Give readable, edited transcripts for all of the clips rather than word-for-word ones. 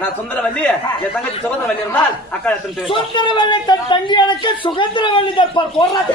நான் சுந்தரவல்லி என் தங்கச்சி சுகந்திரவல்லி இருந்தால் அக்கா எடுத்து சுந்தரவல்லி தன் தங்கி எனக்கு சுகந்திரவல்லி தற்பார் போடுறாங்க.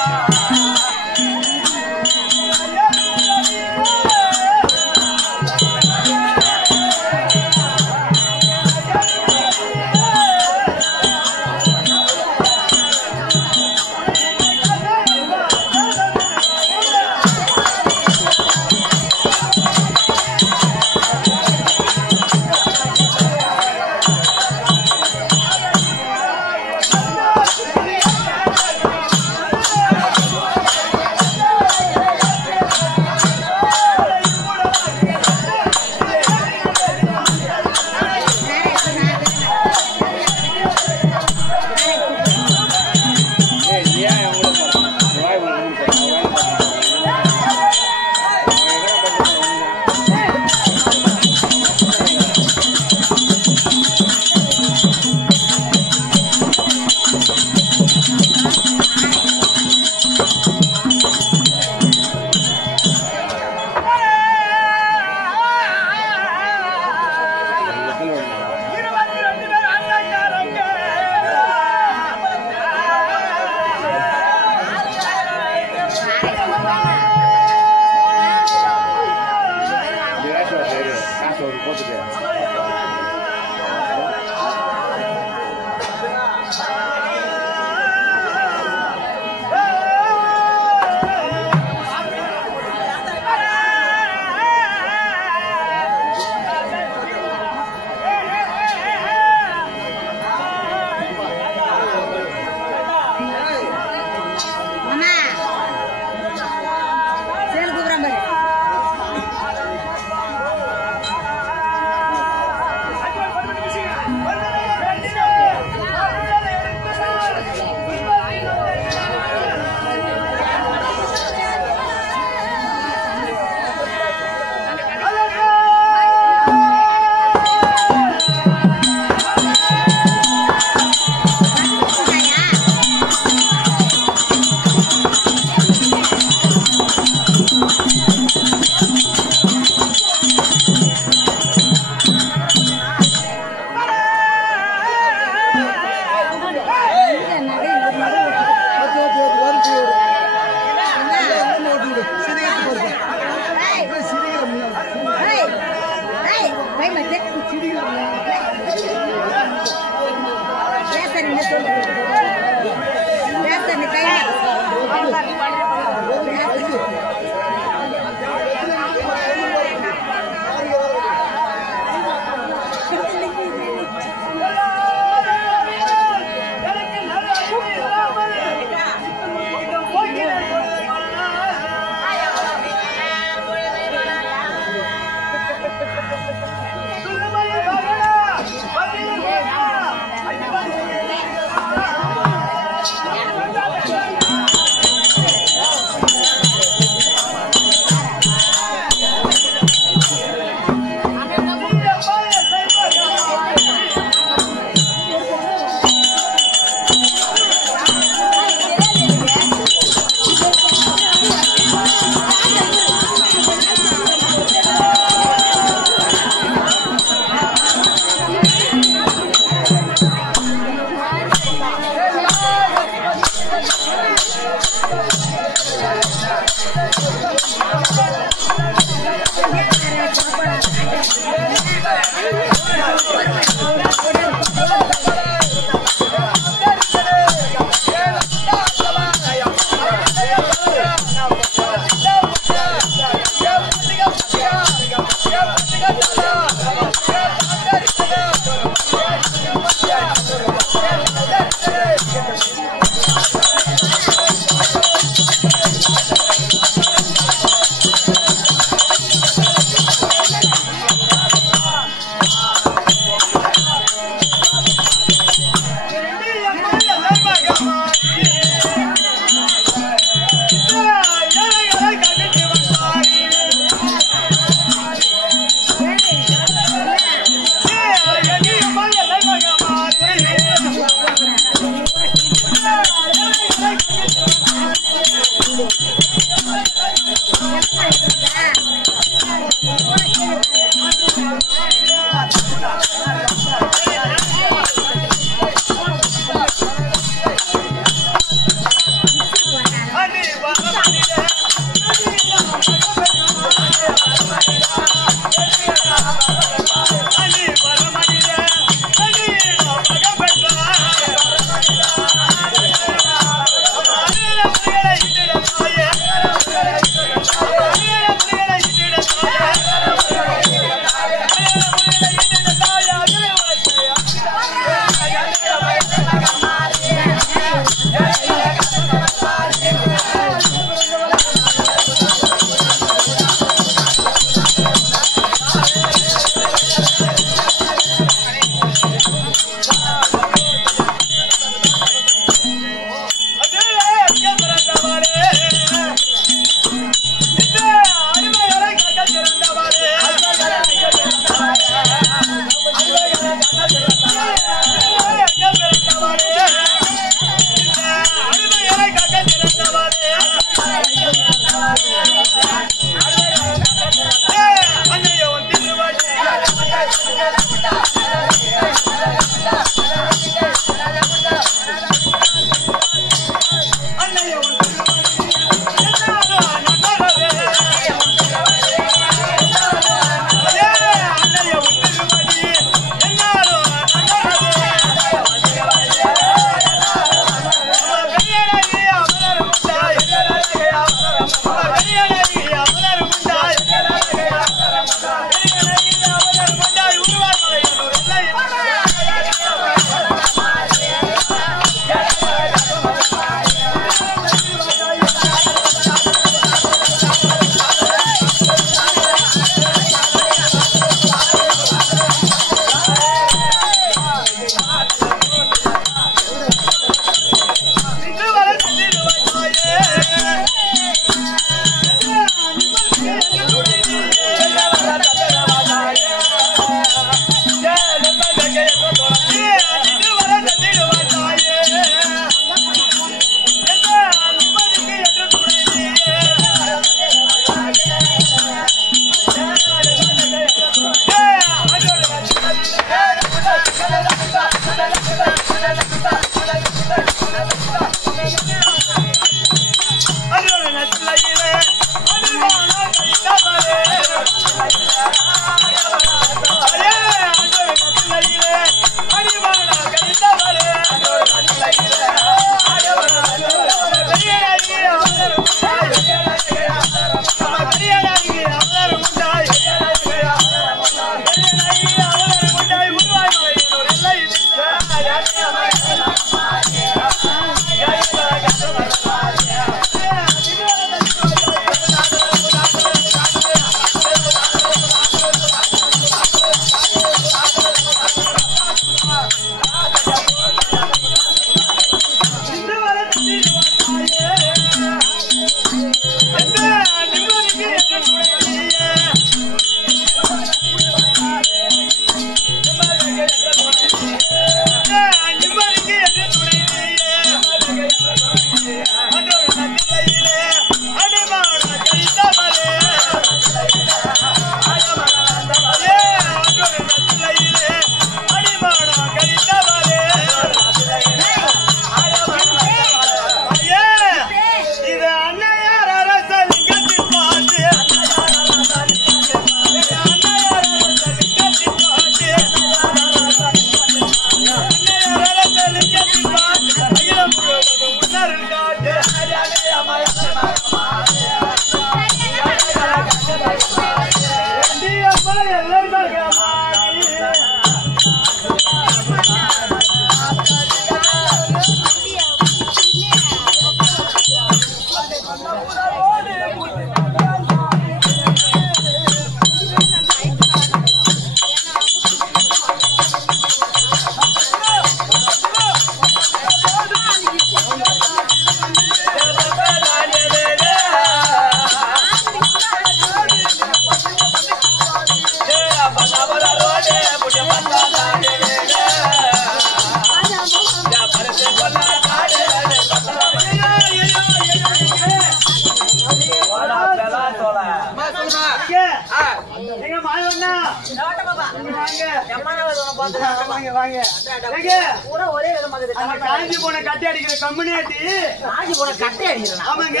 காஞ்சி போன கட்டை அடிக்கிற கம்யூனிட்டி காஞ்சி போன கட்டை அடிக்கிறான். ஆமாங்க,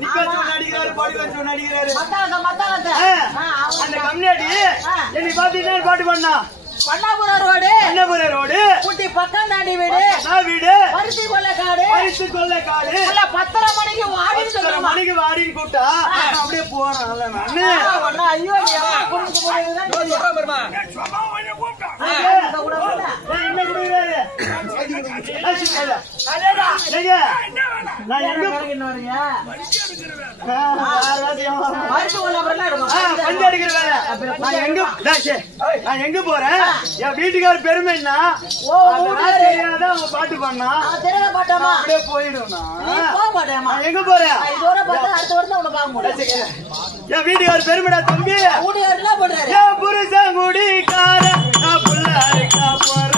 நிக்க வச்சு அடிக்கிறாரு, பாடி வச்சு அடிக்கிறாரு. அந்த கம்யூனிட்டி என்னை பாத்தீங்கன்னா பாட்டு பண்ணா பண்ணாபுரம் ரோடு குட்டி பக்கம் தாண்டி வீடு பருத்தி கொள்ளக்காடு 10:30 மணிக்கு வாடின்னு கூப்பிட்டா அப்படியே போறேன். ஐயோ எங்க போறேன்? என் வீட்டுக்கார பெருமைன்னா பாட்டு பண்ணா அப்படியே போயிடும். எங்க போறேன்? என் வீட்டுக்கார பெருமைடா தம்பி. என் புருஷன் குடிக்கார நான் புள்ளாருக்கா போறேன்.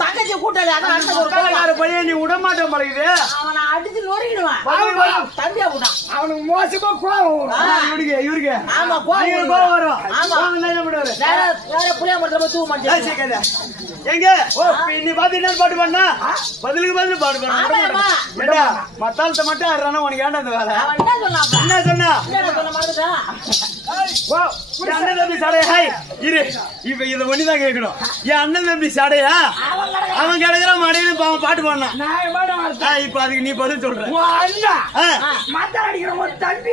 தங்கச்சி கூட்டாளி அதான் பையன் நீ விடமாட்டேன் பழகுது. அவனை அடிச்சு நொறுக்கிடுவான். தம்பியா விட்டான். அவனுக்கு மோசமா கோவம் இவருக்கு. ஆமா கோவம் வரும். என்ன பண்ணுவாரு? வேற புளியா மரத்துல போய் தூக்க மாட்டேன். எங்க நீ பாத்து என்ன பாட்டு பண்ணா பதிலுக்கு பதில் பாட்டு பண்ணா மத்தாலத்தை மட்டும் ஆடுறானா உனக்கு ஏன்டா இந்த வேலை? என்ன சொன்னா? அண்ணன் தம்பி சடையா இரு. இப்ப இத ஒண்ணுதான் கேட்கணும். என் அண்ணன் தம்பி சடையா அவன் கிடைக்கிற மடையில பாட்டு பண்ணான். இப்ப அதுக்கு நீ பதில் சொல்ற.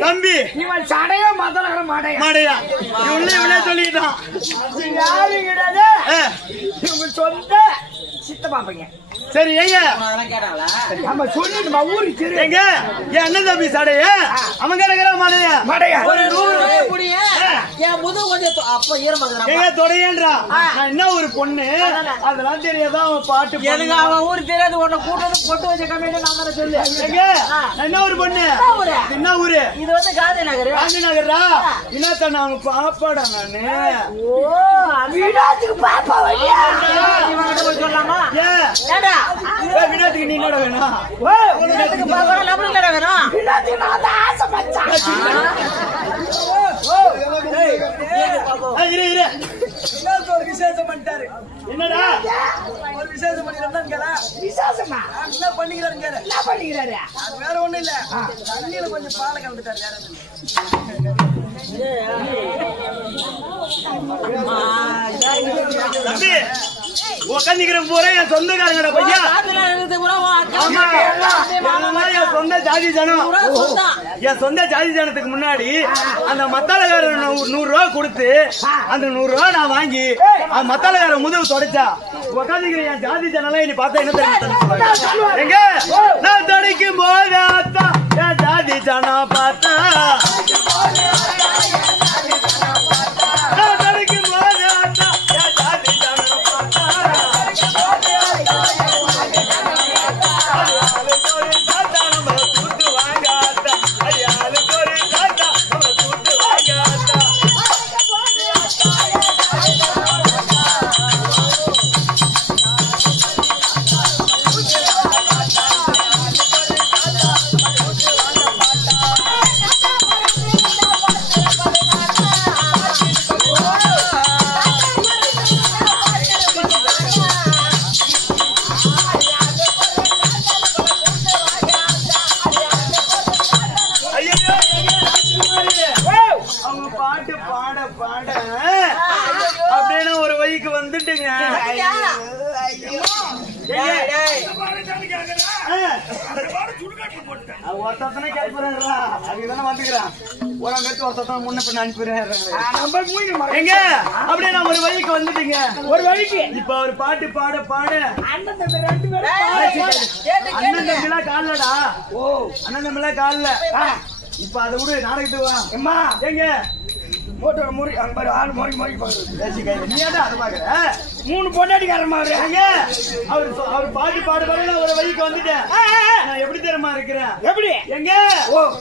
தம்பி சடையா மடையா இவனே சொல்லிட்டான். யாரு கிடையாது சொந்த சித்தப்பா பையன். சரி எங்க எங்க என் அண்ணன் தம்பி சடைய அவன் கிடக்குற மடையா ஒரு 100 ரூபாய் முது கொஞ்சம் அப்ப ஈரமாக்குறான் ஏங்க தொடையேன்றா நான் என்ன ஒரு பொண்ணு அதெல்லாம் தெரியாதா அவன் பாட்டு எனக்கு அவன் ஊரு தெரியாது உன்னை கூட்டது பொட்டு வச்ச கம்மியா நான் தானே சொல்லு ஏங்க நான் என்ன ஒரு பொண்ணு என்ன ஊரு இது வந்து காந்தி நகர் காந்தி நகரா இன்னத்த நான் பாப்பாடா நானு ஓ வீடாத்துக்கு பாப்பா வழியா சொல்லலாமா ஏடா வீடாத்துக்கு நீ என்னடா வேணும் வீடாத்துக்கு பாப்பா நம்மளுக்கு என்னடா வேணும் வீடாத்துக்கு நான் தான் ஆசைப்பட்டேன் விசேஷம் பண்ணிட்டாரு என்னடா ஒரு விசேஷம் பண்ணிடுறா விசேஷமா என்ன பண்ணிக்கிறாரு என்ன பண்ணிக்கிறாரு அது வேற ஒண்ணும் இல்ல தண்ணியில கொஞ்சம் பாலை கலந்துட்டாரு தம்பி உட்காந்துக்கிற போறேன் என் சொந்தக்காரங்கடா பையா என் சொந்த ஜாதி ஜனம் என் சொந்த ஜாதி ஜனத்துக்கு முன்னாடி அந்த மத்தாளக்காரர் 100 ரூபா கொடுத்து அந்த 100 ரூபா நான் வாங்கி அந்த மத்தாளக்காரர் முதுகு தொடச்சா உட்காந்துக்கிற என் ஜாதி ஜனம் இனி பார்த்தா என்ன தெரியும் எங்க நான் தடிக்கும் போது என் ஜாதி ஜனம் பார்த்தா அப்படின்னு ஒரு வழிக்கு வந்துட்டுங்க ஒருத்தனை கேட்பா அதுக்குதானே வந்துக்கிறான் ஒரு ஒருத்தனை முன்ன பின்ன அனுப்பிடுறேன் எங்க அப்படியே நான் ஒரு வழிக்கு வந்துட்டீங்க ஒரு வழிக்கு இப்ப ஒரு பாட்டு பாட பாட அண்ணன் தம்பிலா காலடா ஓ அண்ணன் தம்பிலா கால இப்ப அதை விடு நாடகத்துக்கு வா எம்மா எங்க போட்டோ முறி அங்க பாரு ஆள் முறி பாக்குறது நீ ஏதா அது பாக்குற 3 பொண்டாட்டிக்காரமா அவர் பாட்டு பாடுவாரு நான் ஒரு வழிக்கு வந்துட்டேன் நான் எப்படி தெரியுமா இருக்கிறேன் எப்படி எங்க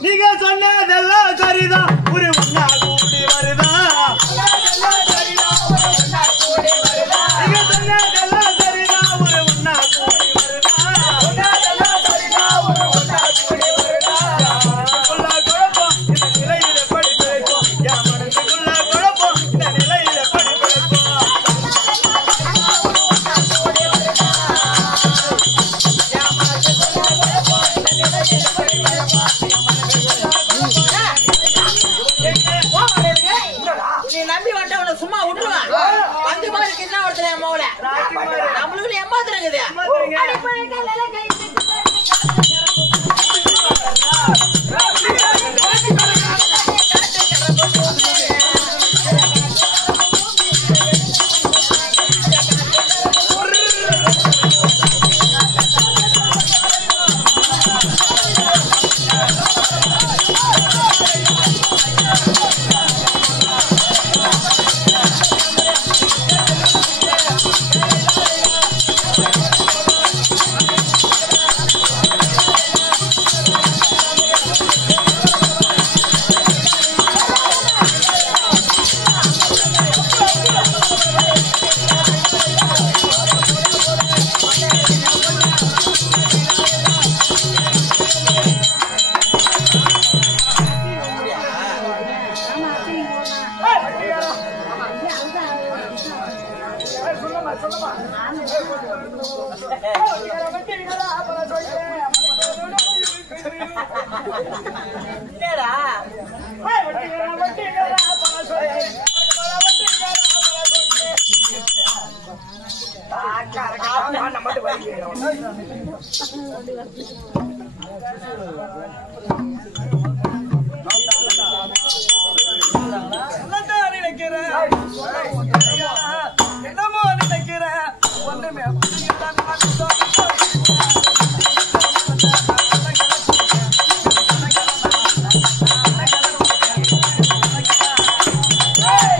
நீங்க சொன்னதெல்லாம் சரிதான் ஒரு ஒண்ணா கூடி வருதா நீங்க சொன்னதெல்லாம் சரிதான் ஒரு ஒண்ணா கூடி வருதா சும்மா விட்டுருவான் வந்து மாதிரி என்ன ஒருத்தர் அம்மாவோட நம்மளுக்கு ஏமாத்துறாங்க என்னமோ நினைக்கிறேன் ஒண்ணுமே Hey!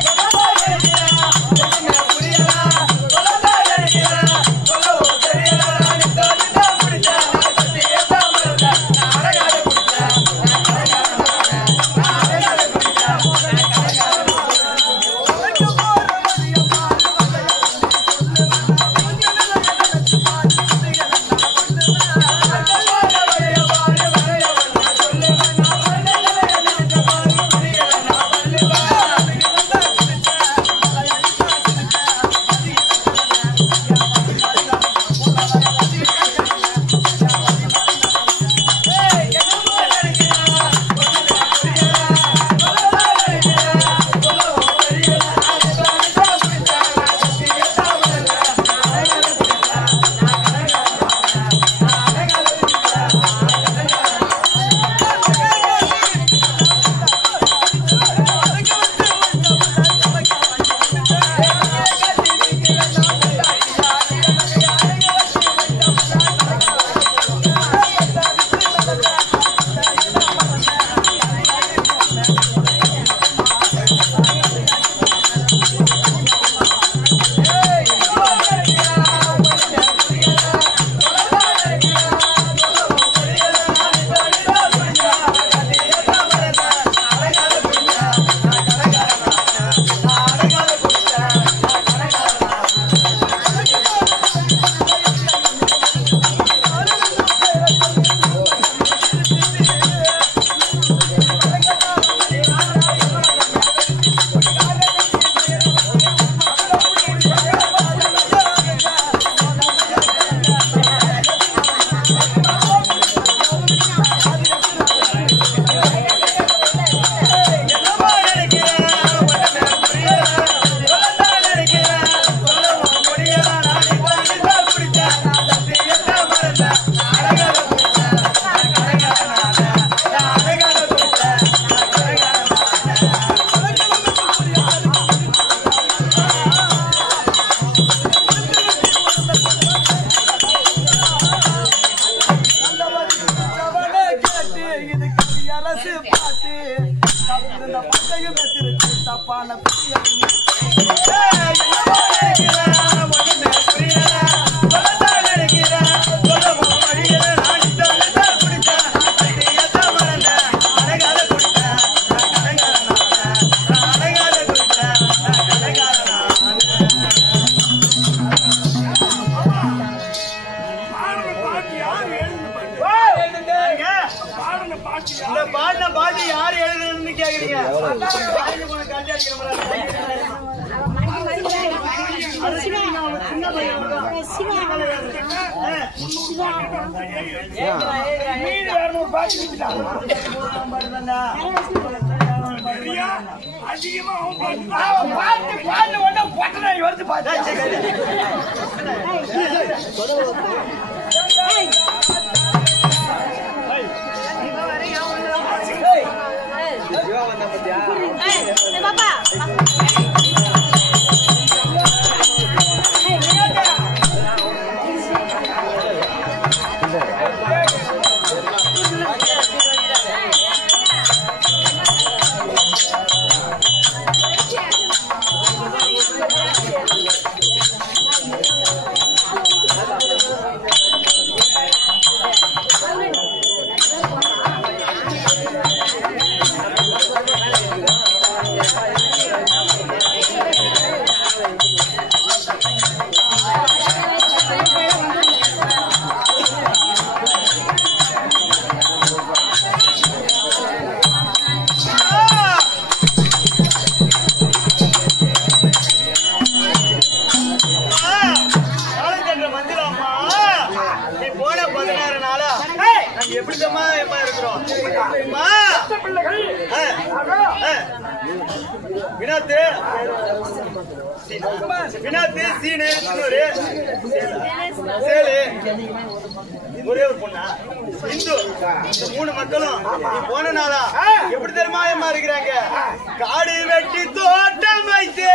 இந்த பாடின பாட்டு யாரு எழுதுன்னு கேக்குறீங்க? ஒரே ஒரு பொண்ணா இந்து இந்த மூணு மக்களும் நீ போன நாளா எப்படி தெரியுமா இருக்கிறாங்க? காடு வெட்டி தோட்டம் வைத்து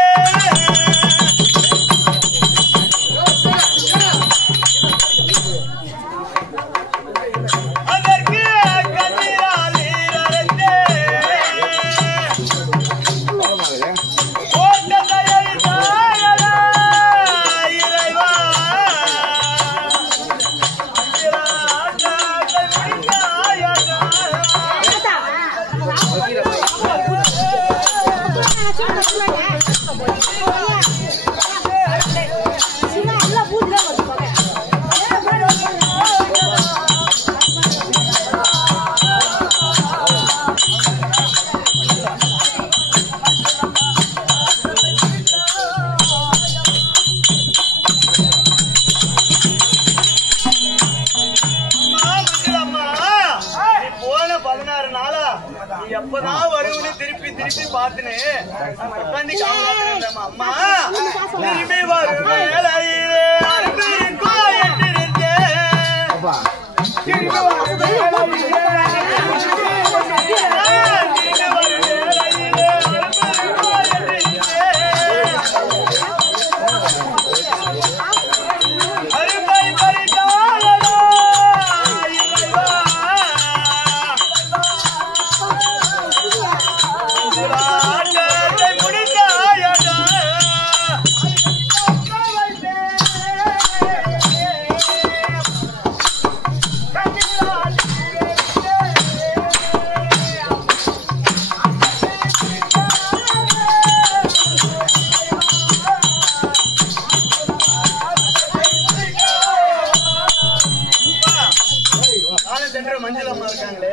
எப்பதான் வருவனு திருப்பி திருப்பி பாத்துனே அம்மா திரும்பி வரும் வேலையிலே மஞ்சள் அம்மா இருக்காங்களே,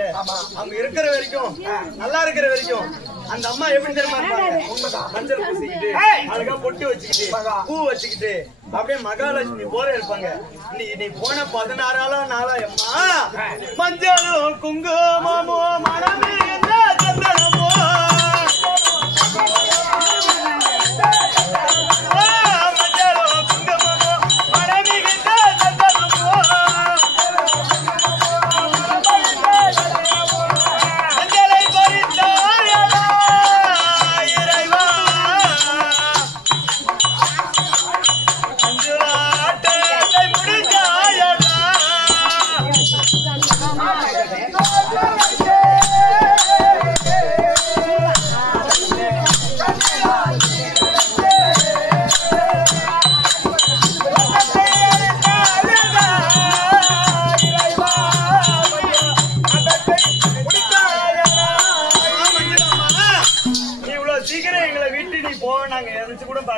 அவங்க இருக்கிற வரைக்கும் நல்லா இருக்கிற வரைக்கும் அந்த அம்மா எப்படி தெரியுமா இருப்பாங்க? மஞ்சள் பூசிக்கிட்டு அழகா பொட்டு வச்சுக்கிட்டு பூ வச்சுக்கிட்டு அப்படியே மகாலட்சுமி போல இருப்பாங்க. நீ போன 16 நாளா அம்மா மஞ்சளும் குங்குமமோ மனமே சந்தனமோ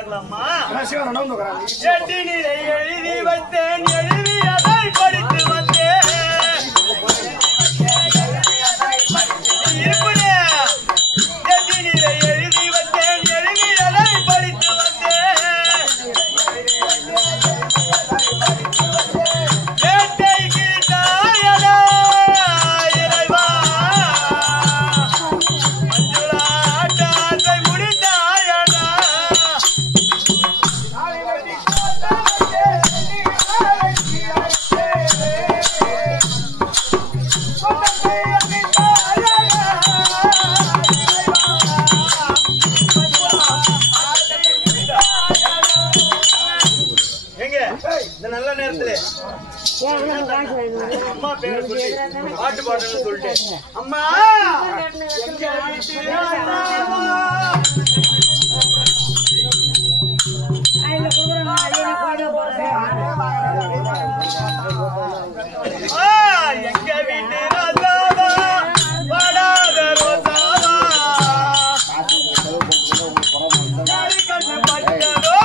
பார்க்கலாமா? எட்டி நீரை எழுதி வந்தேன், எழுதியதை படித்து வந்தேன். இருப்புடே. எட்டி நீரை எழுதி வந்தேன், எழுதியதை படித்து வந்தேன். வேட்டை கிழித்தாயடா இறைவா, மஞ்சுளாட்டாத்தை முடித்தாயடா. எங்க இந்த நல்ல நேரத்துல அம்மா பேரை சொல்லி பாட்டு பாடுன்னு சொல்லிட்டு அம்மா எங்க வீட்டு எங்க வீட்டு ராசாவா படாத ரோசாவா கண்ணு பட்டதோ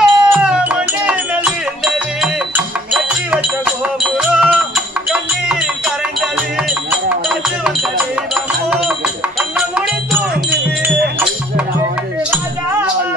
மண்ணில் விழுந்தது கட்டி வச்ச கோபுரம் கண்ணீரில் கரைந்தது கட்டு வந்த தெய்வமோ கண்ண மூடி தூங்குது ராஜாவா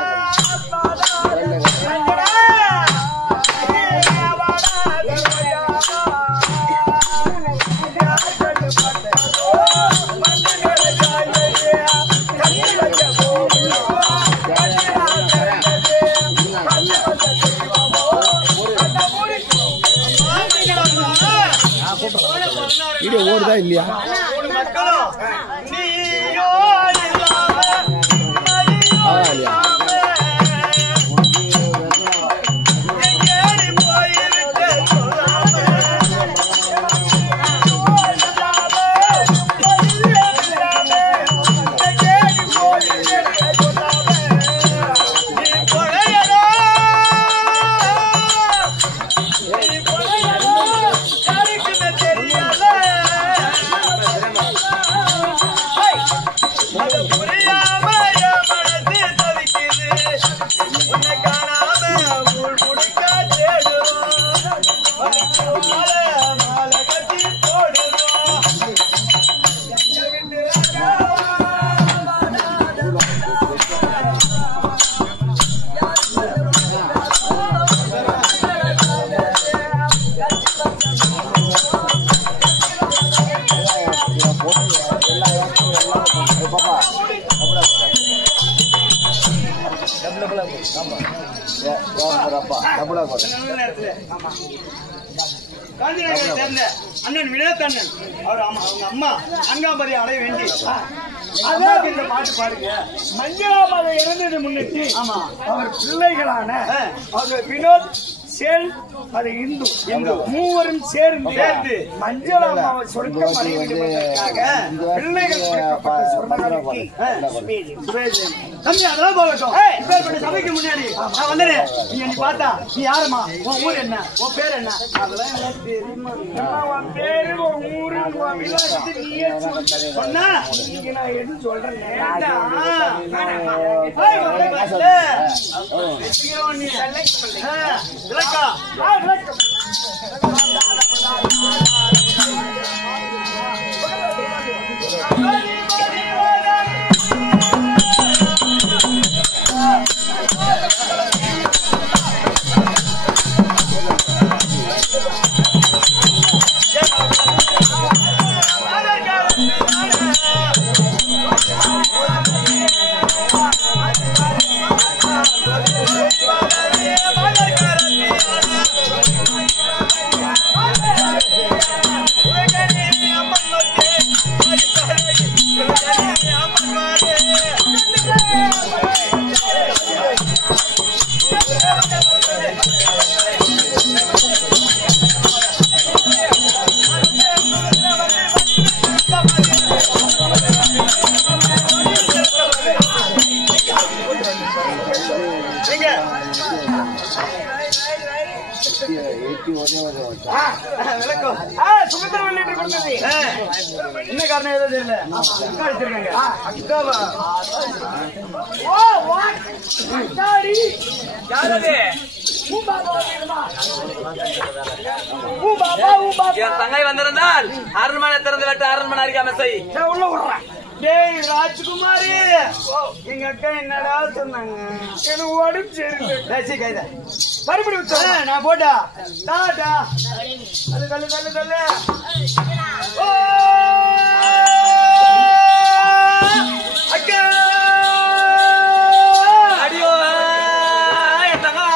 வீடியோ ஓடுதா இல்லையா? மக்களும் நீயோ இல்லையா? அண்ணன் வினோத்தண்ணன் அவர் அவங்க அம்மா அங்காபதி அடைய வேண்டி இந்த பாட்டு பாடுங்க. மஞ்சளாமலை இறந்தது முன்னிட்டு ஆமா அவர் பிள்ளைகளான அவர் வினோத் சேல் அது இந்து மூவரும் சேர்ந்து மஞ்சளாமாவை சொர்க்கம் அடைவதற்காக பிள்ளைகள் கொடுக்கப்பட்ட சொர்ணங்களுக்கு தம்பி அதெல்லாம் போகட்டும். இப்பேற்பட்ட சபைக்கு முன்னாடி நான் வந்துடுறேன். நீ பார்த்தா நீ யாருமா, உன் ஊர் என்ன, உன் பேர் என்ன, அதெல்லாம் எனக்கு தெரியுமா? உன் பேரு உன் ஊரு உன் விலாசத்தை நீயே சொன்னா நீங்க நான் எது சொல்றேன் Thank you. விளக்கம். சுமந்திர வள்ளிட்டு கொடுத்தது என்ன காரணம் ஏதோ தெரியல. அக்கா வச்சிருக்காங்க. அக்காவா? யாரது என் தங்கை வந்திருந்தால் அரண்மனை திறந்து விட்டு அரண்மனை அடிக்காம செய். உள்ள விடுறேன். டேய் ராஜ்குமாரி, எங்க அக்கா என்னடா சொன்னாங்க? எனக்கு உடம்பு சரியில்லை. மறுபடியும் நான் போட்டா டாடா அது தள்ளு தள்ளு தள்ளு. அக்கா அடியோ என் தங்கா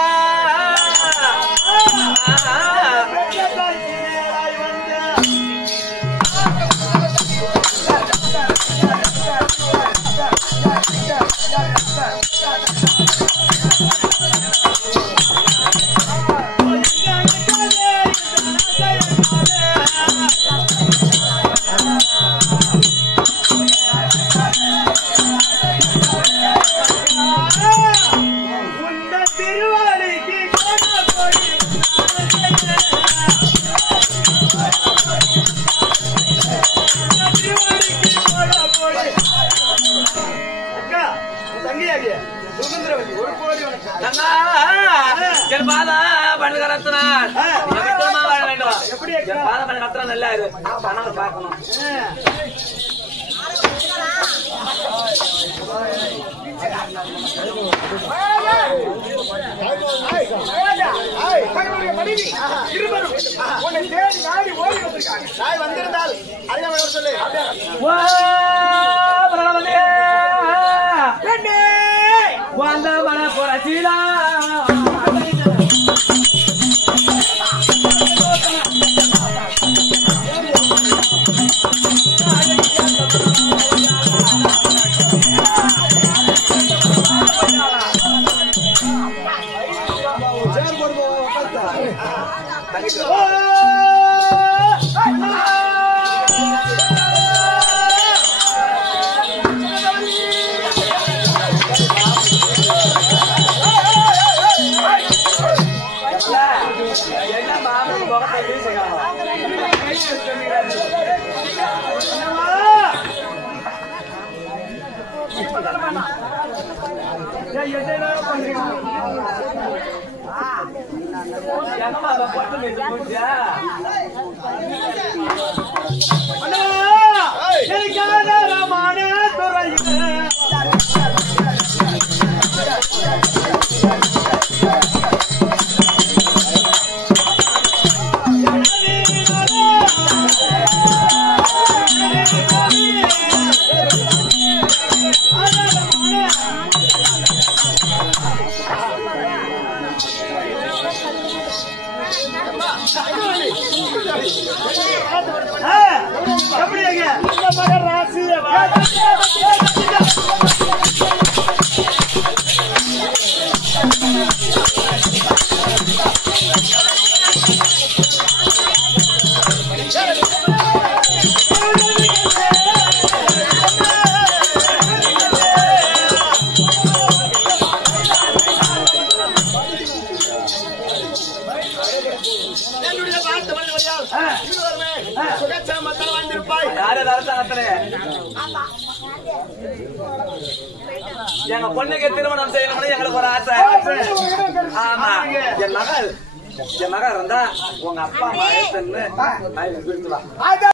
என் பாதா பண்ண கரத்தினார் வாழ வேண்டும். என் பாதா பண்ண கத்தினா நல்லா இரு. பணம் பார்க்கணும். வந்திருந்தால் அறியாமல் சொல்லு. வந்த மன புரட்சிடா எங்க பொண்ணுக்கு திருமணம் செய்யணும்னு எங்களுக்கு ஒரு ஆசை. ஆமா, என் மகள் இருந்தா உங்க அப்பா அம்மா